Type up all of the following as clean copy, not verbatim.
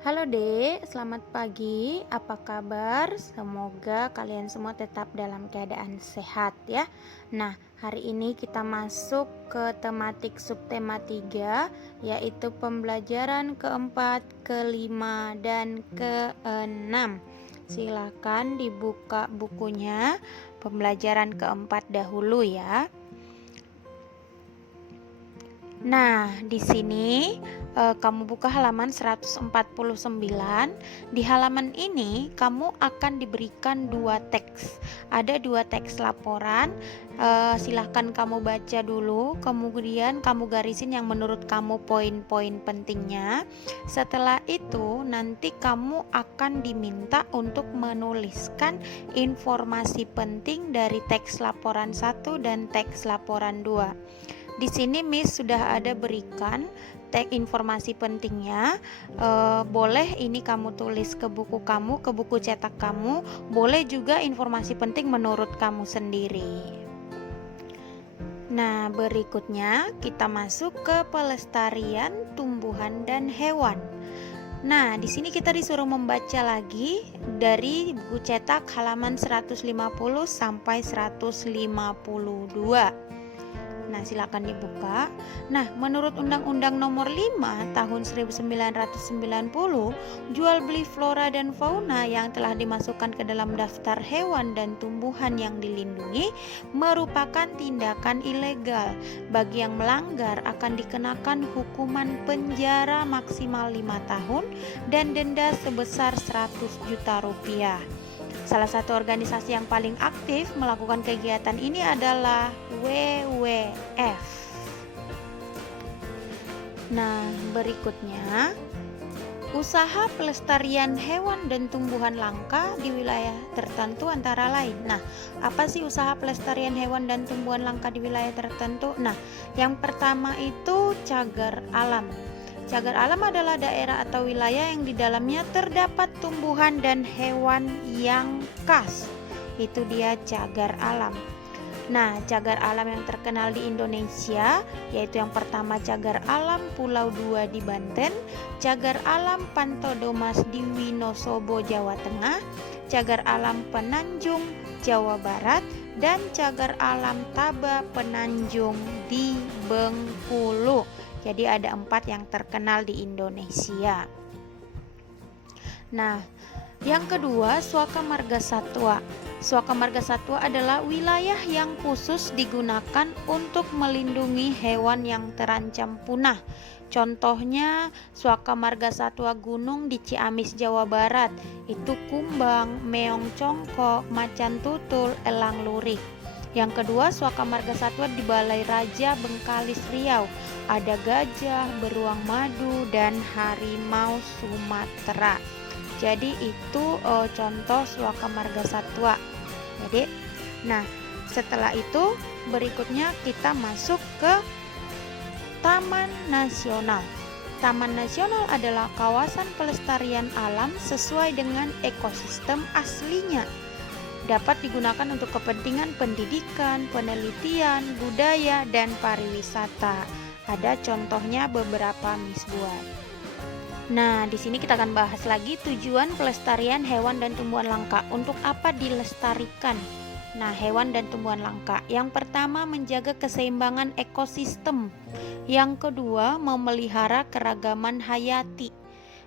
Halo Dek, selamat pagi. Apa kabar? Semoga kalian semua tetap dalam keadaan sehat ya. Nah, hari ini kita masuk ke tematik subtema 3, yaitu pembelajaran keempat, kelima, dan keenam. Silakan dibuka bukunya pembelajaran keempat dahulu ya. Nah, di sini kamu buka halaman 149. Di halaman ini kamu akan diberikan dua teks. Ada dua teks laporan. Silahkan kamu baca dulu, kemudian kamu garisin yang menurut kamu poin-poin pentingnya. Setelah itu, nanti kamu akan diminta untuk menuliskan informasi penting dari teks laporan 1 dan teks laporan 2. Di sini Miss sudah ada berikan teks informasi pentingnya. Boleh ini kamu tulis ke buku kamu, ke buku cetak kamu. Boleh juga informasi penting menurut kamu sendiri. Nah, berikutnya kita masuk ke pelestarian tumbuhan dan hewan. Nah, di sini kita disuruh membaca lagi dari buku cetak halaman 150 sampai 152. Nah, silakan dibuka. Nah, menurut Undang-Undang Nomor 5 Tahun 1990, jual beli flora dan fauna yang telah dimasukkan ke dalam daftar hewan dan tumbuhan yang dilindungi merupakan tindakan ilegal. Bagi yang melanggar akan dikenakan hukuman penjara maksimal 5 tahun dan denda sebesar 100 juta rupiah. Salah satu organisasi yang paling aktif melakukan kegiatan ini adalah WWF. Nah, berikutnya, usaha pelestarian hewan dan tumbuhan langka di wilayah tertentu antara lain. Nah, apa sih usaha pelestarian hewan dan tumbuhan langka di wilayah tertentu? Nah, yang pertama itu cagar alam. Cagar alam adalah daerah atau wilayah yang di dalamnya terdapat tumbuhan dan hewan yang khas. Itu dia cagar alam. Nah, cagar alam yang terkenal di Indonesia yaitu yang pertama cagar alam Pulau Dua di Banten, cagar alam Pantodomas di Winosobo, Jawa Tengah, cagar alam Penanjung, Jawa Barat, dan cagar alam Taba Penanjung di Bengkulu. Jadi ada 4 yang terkenal di Indonesia. Nah, yang kedua, Suaka Marga Satwa. Suaka Marga Satwa adalah wilayah yang khusus digunakan untuk melindungi hewan yang terancam punah. Contohnya Suaka Marga Satwa Gunung di Ciamis, Jawa Barat. Itu kumbang, meong congkok, macan tutul, elang lurik. Yang kedua, Suaka Marga Satwa di Balai Raja Bengkalis, Riau. Ada gajah, beruang madu, dan harimau Sumatera. Jadi itu contoh Suaka Marga Satwa. Jadi, nah setelah itu berikutnya kita masuk ke Taman Nasional. Taman Nasional adalah kawasan pelestarian alam sesuai dengan ekosistem aslinya. Dapat digunakan untuk kepentingan pendidikan, penelitian, budaya, dan pariwisata. Ada contohnya beberapa Miss buat. Nah, di sini kita akan bahas lagi tujuan pelestarian hewan dan tumbuhan langka. Untuk apa dilestarikan? Nah, hewan dan tumbuhan langka. Yang pertama, menjaga keseimbangan ekosistem. Yang kedua, memelihara keragaman hayati.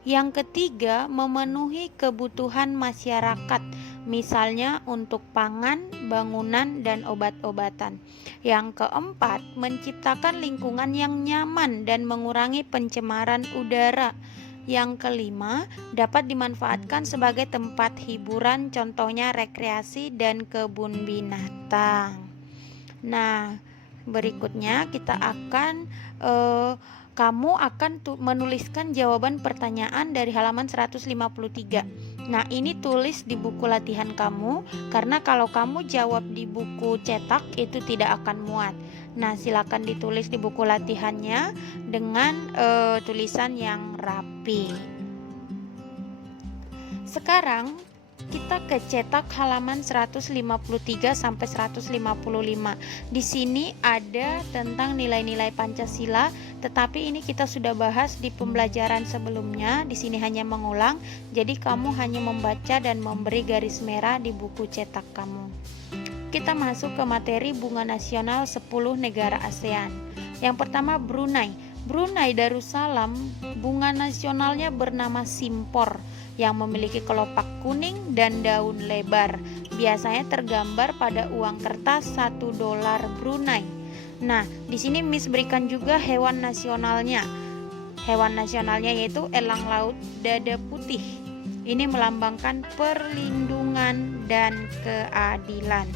Yang ketiga, memenuhi kebutuhan masyarakat, misalnya untuk pangan, bangunan, dan obat-obatan. Yang keempat, menciptakan lingkungan yang nyaman dan mengurangi pencemaran udara. Yang kelima, dapat dimanfaatkan sebagai tempat hiburan, contohnya rekreasi dan kebun binatang. Nah, berikutnya kita akan kamu akan menuliskan jawaban pertanyaan dari halaman 153. Nah, ini tulis di buku latihan kamu, karena kalau kamu jawab di buku cetak itu tidak akan muat. Nah, silakan ditulis di buku latihannya dengan tulisan yang rapi. Sekarang Kita ke cetak halaman 153 sampai 155. Di sini ada tentang nilai-nilai Pancasila, tetapi ini kita sudah bahas di pembelajaran sebelumnya. Di sini hanya mengulang, jadi kamu hanya membaca dan memberi garis merah di buku cetak kamu. Kita masuk ke materi bunga nasional 10 negara ASEAN. Yang pertama Brunei. Brunei Darussalam, bunga nasionalnya bernama simpor yang memiliki kelopak kuning dan daun lebar. Biasanya tergambar pada uang kertas $1 Brunei. Nah, di sini Miss berikan juga hewan nasionalnya. Hewan nasionalnya yaitu elang laut dada putih. Ini melambangkan perlindungan dan keadilan.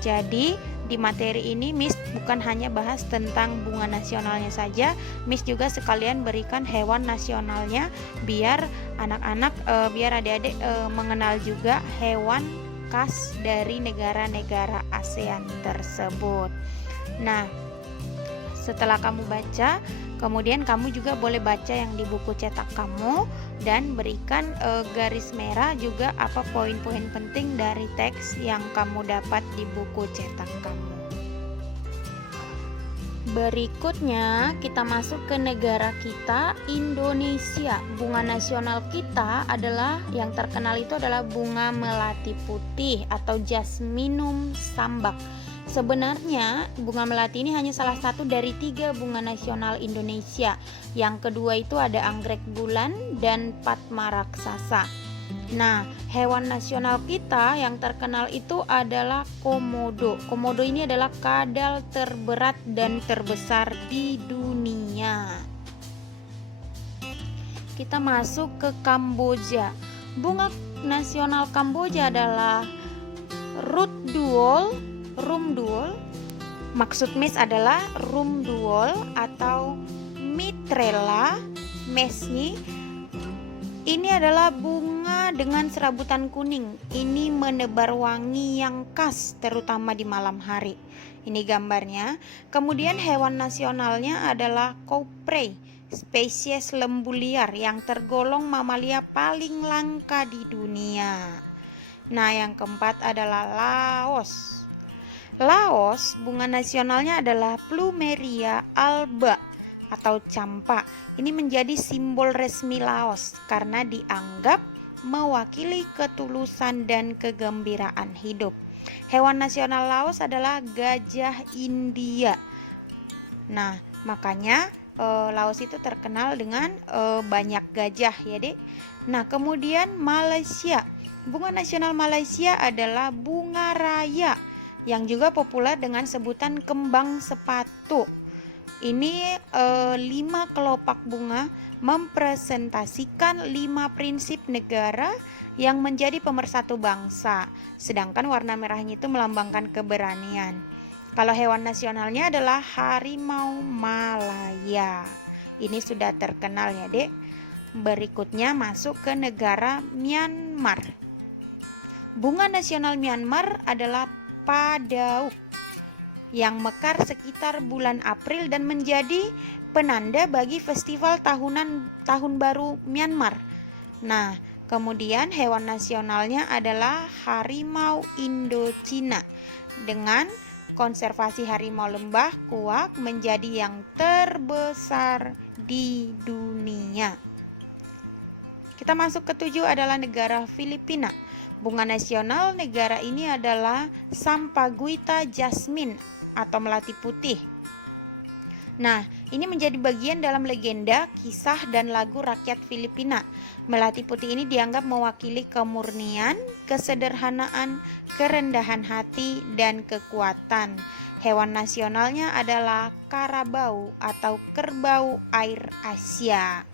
Jadi di materi ini Miss bukan hanya bahas tentang bunga nasionalnya saja, Miss juga sekalian berikan hewan nasionalnya biar anak-anak, biar adik-adik mengenal juga hewan khas dari negara-negara ASEAN tersebut. Nah, setelah kamu baca, kemudian kamu juga boleh baca yang di buku cetak kamu dan berikan garis merah juga apa poin-poin penting dari teks yang kamu dapat di buku cetak kamu. Berikutnya kita masuk ke negara kita, Indonesia. Bunga nasional kita adalah yang terkenal itu adalah bunga melati putih atau Jasminum sambac. Sebenarnya bunga melati ini hanya salah satu dari 3 bunga nasional Indonesia. Yang kedua itu ada anggrek bulan dan Padma raksasa. Nah, hewan nasional kita yang terkenal itu adalah komodo. Komodo ini adalah kadal terberat dan terbesar di dunia. Kita masuk ke Kamboja. Bunga nasional Kamboja adalah rumduol. Maksud Miss adalah rumduol atau Mitrella mesni. Ini adalah bunga dengan serabutan kuning. Ini menebar wangi yang khas terutama di malam hari. Ini gambarnya. Kemudian hewan nasionalnya adalah kouprey, spesies lembu liar yang tergolong mamalia paling langka di dunia. Nah, yang keempat adalah Laos. Laos, bunga nasionalnya adalah Plumeria alba atau campak. Ini menjadi simbol resmi Laos karena dianggap mewakili ketulusan dan kegembiraan hidup. Hewan nasional Laos adalah gajah India. Nah, makanya Laos itu terkenal dengan banyak gajah ya, Dek. Nah, kemudian Malaysia. Bunga nasional Malaysia adalah bunga raya yang juga populer dengan sebutan kembang sepatu. Ini 5 kelopak bunga mempresentasikan 5 prinsip negara yang menjadi pemersatu bangsa. Sedangkan warna merahnya itu melambangkan keberanian. Kalau hewan nasionalnya adalah harimau Malaya. Ini sudah terkenal ya, Dek. Berikutnya masuk ke negara Myanmar. Bunga nasional Myanmar adalah padauk yang mekar sekitar bulan April dan menjadi penanda bagi festival tahun baru Myanmar. Nah, kemudian hewan nasionalnya adalah harimau Indochina. Dengan konservasi harimau lembah kuak menjadi yang terbesar di dunia. Kita masuk ke 7 adalah negara Filipina. Bunga nasional negara ini adalah Sampaguita jasmine atau melati putih. Nah, ini menjadi bagian dalam legenda, kisah, dan lagu rakyat Filipina. Melati putih ini dianggap mewakili kemurnian, kesederhanaan, kerendahan hati, dan kekuatan. Hewan nasionalnya adalah karabau atau kerbau air Asia.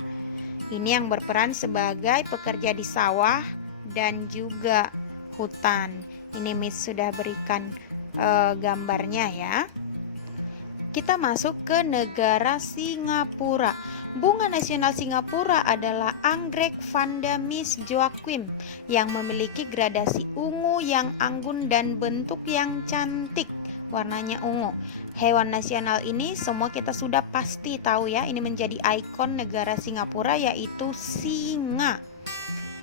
Ini yang berperan sebagai pekerja di sawah dan juga hutan. Ini Miss sudah berikan gambarnya ya. Kita masuk ke negara Singapura. Bunga nasional Singapura adalah anggrek Vanda Miss Joaquim yang memiliki gradasi ungu yang anggun dan bentuk yang cantik. Warnanya ungu. Hewan nasional ini semua kita sudah pasti tahu ya. Ini menjadi ikon negara Singapura yaitu singa.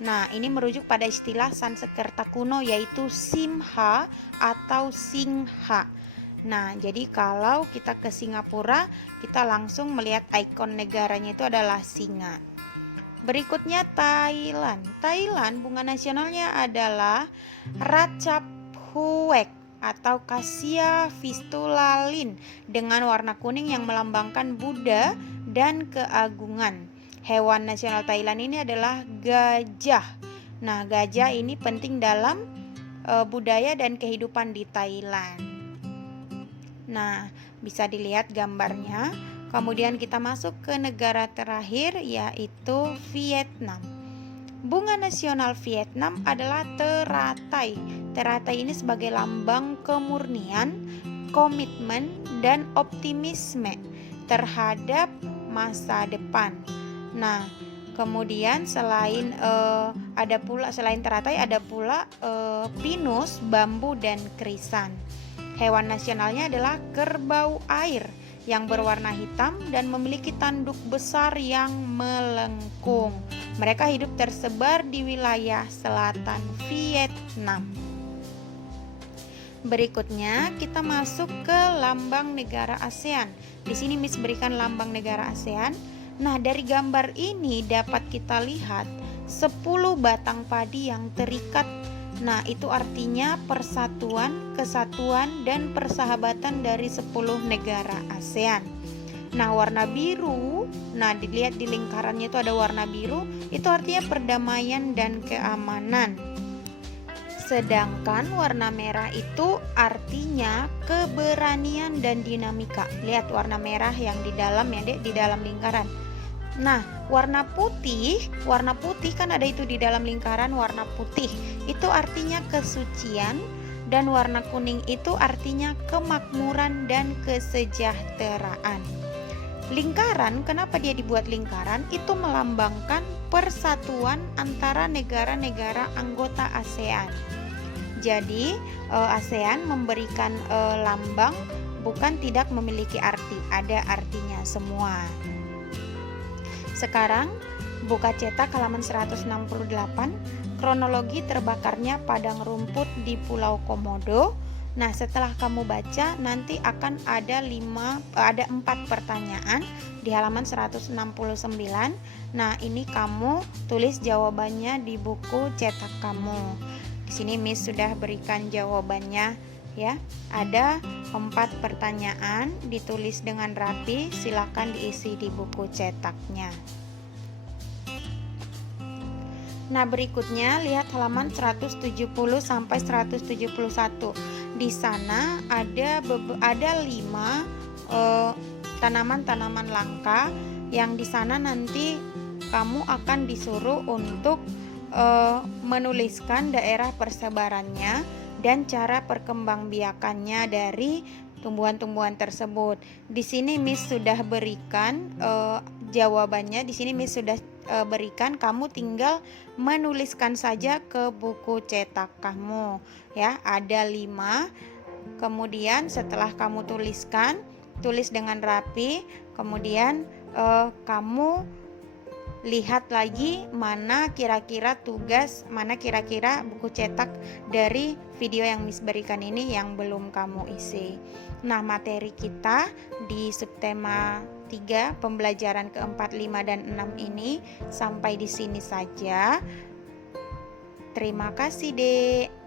Nah, ini merujuk pada istilah Sanskerta kuno yaitu Simha atau Singha. Nah, jadi kalau kita ke Singapura, kita langsung melihat ikon negaranya itu adalah singa. Berikutnya Thailand. Thailand bunga nasionalnya adalah Ratchaphuek atau Cassia Fistulaline dengan warna kuning yang melambangkan Buddha dan keagungan. Hewan nasional Thailand ini adalah gajah. Nah, gajah ini penting dalam budaya dan kehidupan di Thailand. Nah, bisa dilihat gambarnya. Kemudian kita masuk ke negara terakhir yaitu Vietnam. Bunga nasional Vietnam adalah teratai. Teratai ini sebagai lambang kemurnian, komitmen, dan optimisme terhadap masa depan. Nah, kemudian selain teratai ada pula pinus, bambu, dan krisan. Hewan nasionalnya adalah kerbau air yang berwarna hitam dan memiliki tanduk besar yang melengkung. Mereka hidup tersebar di wilayah selatan Vietnam. Berikutnya kita masuk ke lambang negara ASEAN. Di sini Miss berikan lambang negara ASEAN. Nah, dari gambar ini dapat kita lihat 10 batang padi yang terikat. Nah, itu artinya persatuan, kesatuan, dan persahabatan dari 10 negara ASEAN. Nah, warna biru, nah dilihat di lingkarannya itu ada warna biru, itu artinya perdamaian dan keamanan. Sedangkan warna merah itu artinya keberanian dan dinamika. Lihat warna merah yang di dalam ya, Dek, di dalam lingkaran. Nah, warna putih kan ada itu di dalam lingkaran warna putih. Itu artinya kesucian, dan warna kuning itu artinya kemakmuran dan kesejahteraan. Lingkaran, kenapa dia dibuat lingkaran? Itu melambangkan persatuan antara negara-negara anggota ASEAN. Jadi, ASEAN memberikan lambang bukan tidak memiliki arti, ada artinya semua. Sekarang buka cetak halaman 168, kronologi terbakarnya padang rumput di Pulau Komodo. Nah, setelah kamu baca nanti akan ada 4 pertanyaan di halaman 169. Nah, ini kamu tulis jawabannya di buku cetak kamu. Di sini Miss sudah berikan jawabannya ya. Ada 4 pertanyaan, ditulis dengan rapi, silakan diisi di buku cetaknya. Nah, berikutnya lihat halaman 170 sampai 171. Di sana ada 5 tanaman-tanaman langka yang di sana nanti kamu akan disuruh untuk menuliskan daerah persebarannya dan cara perkembangbiakannya dari tumbuhan-tumbuhan tersebut. Di sini Miss sudah berikan jawabannya. Di sini Miss sudah berikan, kamu tinggal menuliskan saja ke buku cetak kamu ya. Ada 5. Kemudian setelah kamu tuliskan, tulis dengan rapi. Kemudian kamu lihat lagi mana kira-kira buku cetak dari video yang Miss berikan ini yang belum kamu isi. Nah, materi kita di subtema 3 pembelajaran keempat, 5, dan 6 ini sampai di sini saja. Terima kasih, Dek.